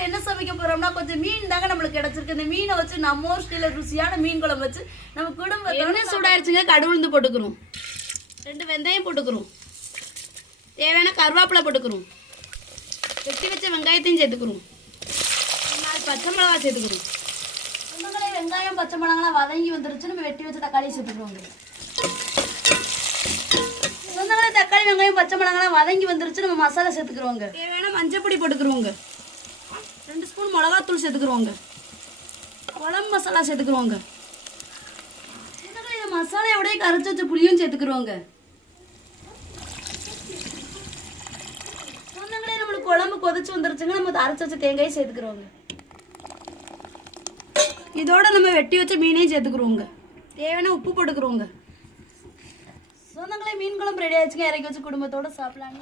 வீட்டில் என்ன சமைக்க போறோம்னா கொஞ்சம் மீன் தாங்க நம்மளுக்கு கிடைச்சிருக்கு. இந்த மீனை வச்சு நம்ம ஊர் ஸ்டைல ருசியான மீன் குழம்பு வச்சு நம்ம குடும்பத்தோட என்ன சூடாயிருச்சுங்க. கடுகுளுந்து போட்டுக்கிறோம், 2 வெந்தயம் போட்டுக்கிறோம், தேவையான கருவேப்பிலை போட்டுக்கிறோம், வெட்டி வச்ச வெங்காயத்தையும் சேர்த்துக்கிறோம், 4 பச்சை மிளகா சேர்த்துக்கிறோம். வெங்காயம் பச்சை மிளகாலாம் வதங்கி வந்துருச்சு. நம்ம வெட்டி வச்ச தக்காளியை சேர்த்துக்கிறோம். தக்காளி வெங்காயம் பச்சை மிளகாலாம் வதங்கி வந்துருச்சு. நம்ம மசாலா சேர்த்துக்கிறோங்க. தேவையான மஞ்சள் பொடி போட்டுக்கிறோங்க, 2 ஸ்பூன் மிளகாத்தூள் சேர்த்துக்கிறோங்க, குழம்பு மசாலா சேர்த்துக்கிறோங்க. மசாலையோடய கரைச்சி வச்ச புளியும் சேர்த்துக்கிறோங்க. நம்மளுக்கு குழம்பு கொதிச்சு வந்துருச்சுங்க. நம்ம அரைச்சி வச்ச தேங்காயை சேர்த்துக்கிறோங்க. இதோட நம்ம வெட்டி வச்ச மீனையும் சேர்த்துக்கிறோங்க. தேவையான உப்பு போட்டுக்கிறோங்க. சொந்தங்களே மீன் குழம்பு ரெடி ஆயிடுச்சுங்க. இறக்கி வச்சு குடும்பத்தோட சாப்பிடலாங்க.